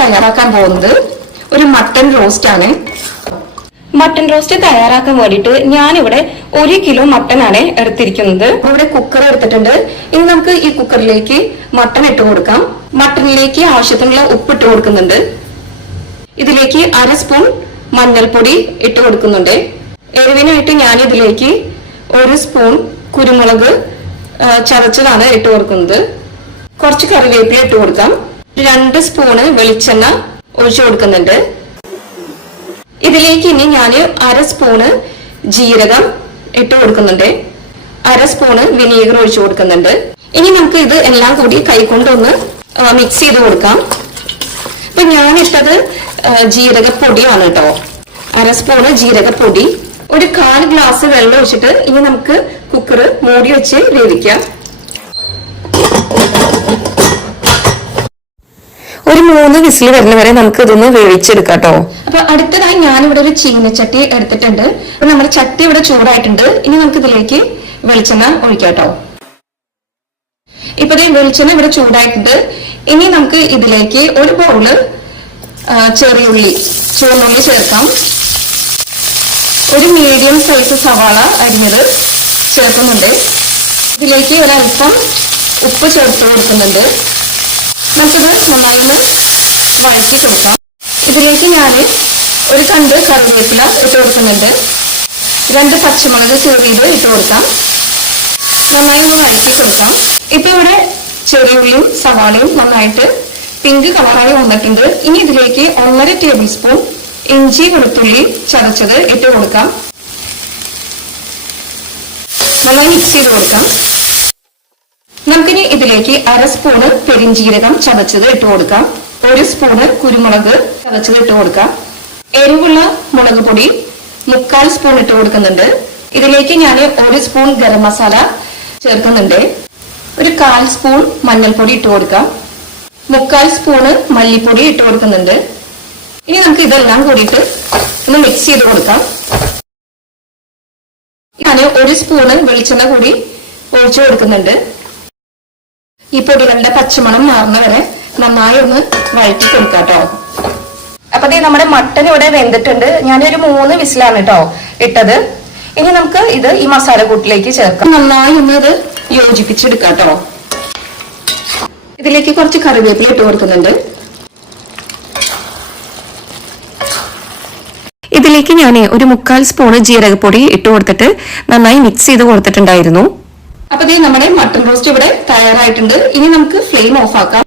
തയ്യാറാക്കാൻ പോകുന്നത് ഒരു മട്ടൺ റോസ്റ്റ് ആണ്. മട്ടൺ റോസ്റ്റ് തയ്യാറാക്കാൻ വേണ്ടിയിട്ട് ഞാനിവിടെ 1 കിലോ മട്ടൺ ആണ് എടുത്തിരിക്കുന്നത്. ഇവിടെ കുക്കർ എടുത്തിട്ടുണ്ട്. ഇനി നമുക്ക് ഈ കുക്കറിലേക്ക് മട്ടൺ ഇട്ട് കൊടുക്കാം. മട്ടണിലേക്ക് ആവശ്യത്തിനുള്ള ഉപ്പ് ഇട്ട് കൊടുക്കുന്നുണ്ട്. ഇതിലേക്ക് 1/2 സ്പൂൺ മഞ്ഞൾപ്പൊടി ഇട്ട് കൊടുക്കുന്നുണ്ട്. എരിവിനായിട്ട് ഞാൻ ഇതിലേക്ക് 1 സ്പൂൺ കുരുമുളക് ചതച്ചതാണ് ഇട്ട് കൊടുക്കുന്നത്. കുറച്ച് കറിവേപ്പില ഇട്ട് കൊടുക്കാം. 2 സ്പൂണ് വെളിച്ചെണ്ണ ഒഴിച്ചു കൊടുക്കുന്നുണ്ട്. ഇതിലേക്ക് ഇനി ഞാൻ 1/2 സ്പൂണ് ജീരകം ഇട്ട് കൊടുക്കുന്നുണ്ട്. 1/2 സ്പൂണ് വിനീഗർ ഒഴിച്ചു കൊടുക്കുന്നുണ്ട്. ഇനി നമുക്ക് ഇത് എല്ലാം കൂടി കൈകൊണ്ടൊന്ന് മിക്സ് ചെയ്ത് കൊടുക്കാം. ഇപ്പൊ ഞാൻ ഇട്ടത് ജീരകപ്പൊടിയാണ് കേട്ടോ. 1/2 സ്പൂണ് ജീരകപ്പൊടി. ഒരു 1/4 ഗ്ലാസ് വെള്ളം ഒഴിച്ചിട്ട് ഇനി നമുക്ക് കുക്കർ മൂടി വെച്ച് വേവിക്കാം. ഒരു 3 വിസിൽ വരുന്ന വരെ നമുക്ക് ഇതൊന്ന് വേവിച്ചെടുക്കാം കേട്ടോ. അപ്പൊ അടുത്തതായി ഞാനിവിടെ ഒരു ചീനച്ചട്ടി എടുത്തിട്ടുണ്ട്. അപ്പൊ നമ്മുടെ ചട്ടി ഇവിടെ ചൂടായിട്ടുണ്ട്. ഇനി നമുക്ക് ഇതിലേക്ക് വെളിച്ചെണ്ണ ഒഴിക്കാം കേട്ടോ. ഇപ്പൊ വെളിച്ചെണ്ണ ഇവിടെ ചൂടായിട്ടുണ്ട്. ഇനി നമുക്ക് ഇതിലേക്ക് ഒരു ബൗള് ചെറിയുള്ളി ചുവന്നുള്ളി ചേർക്കാം. ഒരു മീഡിയം സൈസ് സവാള അരിഞ്ഞത് ചേർക്കുന്നുണ്ട്. ഇതിലേക്ക് ഒരൽപ്പം ഉപ്പ് ചേർത്ത് കൊടുക്കുന്നുണ്ട്. നമുക്കിത് നന്നായി വഴറ്റി കൊടുക്കാം. ഇതിലേക്ക് ഞാൻ ഒരു തണ്ട് കറിവേപ്പില ഇട്ട് കൊടുക്കുന്നുണ്ട്. 2 പച്ചമുളക് കീറിയത് ഇട്ട് കൊടുക്കാം. നന്നായി വഴറ്റി കൊടുക്കാം. ഇപ്പൊ ഇവിടെ ചെറിയുള്ളിയും സവാളയും നന്നായിട്ട് പിങ്ക് കളറായി വന്നിട്ടുണ്ട്. ഇനി ഇതിലേക്ക് 1.5 ടേബിൾ സ്പൂൺ ഇഞ്ചി വെളുത്തുള്ളി ചതച്ചത് ഇട്ട് കൊടുക്കാം. നന്നായി മിക്സ് ചെയ്ത് കൊടുക്കാം. നമുക്കിനി ഇതിലേക്ക് 1/2 സ്പൂണ് പെരിഞ്ജീരകം ചതച്ചത് ഇട്ട് കൊടുക്കാം. 1 സ്പൂണ് കുരുമുളക് ചതച്ചത് ഇട്ട് കൊടുക്കാം. എരിവുള്ള മുളക് പൊടി 3/4 സ്പൂൺ ഇട്ട് കൊടുക്കുന്നുണ്ട്. ഇതിലേക്ക് ഞാൻ 1 സ്പൂൺ ഗരം മസാല ചേർക്കുന്നുണ്ട്. ഒരു 1/4 സ്പൂൺ മഞ്ഞൾപ്പൊടി ഇട്ട് കൊടുക്കാം. 3/4 സ്പൂണ് മല്ലിപ്പൊടി ഇട്ട് കൊടുക്കുന്നുണ്ട്. ഇനി നമുക്ക് ഇതെല്ലാം കൂടിയിട്ട് ഒന്ന് മിക്സ് ചെയ്ത് കൊടുക്കാം. ഞാൻ 1 സ്പൂണ് വെളിച്ചെണ്ണ കൂടി ഒഴിച്ചു കൊടുക്കുന്നുണ്ട്. ഈ പൊടികളുടെ പച്ചമണം മാറുന്ന വരെ നന്നായി ഒന്ന് വഴറ്റി കൊടുക്കാം കേട്ടോ. അപ്പൊ നമ്മുടെ മട്ടൻ ഇവിടെ വെന്തിട്ടുണ്ട്. ഞാനൊരു 3 വിസിലാണ് കേട്ടോ ഇട്ടത്. ഇനി നമുക്ക് ഇത് ഈ മസാല കൂട്ടിലേക്ക് ചേർക്കാം. നന്നായി ഒന്ന് ഇത് യോജിപ്പിച്ചെടുക്കാം കേട്ടോ. ഇതിലേക്ക് കുറച്ച് കറിവേപ്പില ഇട്ട് കൊടുക്കുന്നുണ്ട്. ഇതിലേക്ക് ഞാൻ ഒരു 3/4 സ്പൂണ് ജീരകപ്പൊടി ഇട്ട് കൊടുത്തിട്ട് നന്നായി മിക്സ് ചെയ്ത് കൊടുത്തിട്ടുണ്ടായിരുന്നു. അപ്പൊ നമ്മുടെ മട്ടൺ റോസ്റ്റ് ഇവിടെ തയ്യാറായിട്ടുണ്ട്. ഇനി നമുക്ക് ഫ്ലെയിം ഓഫ് ആക്കാം.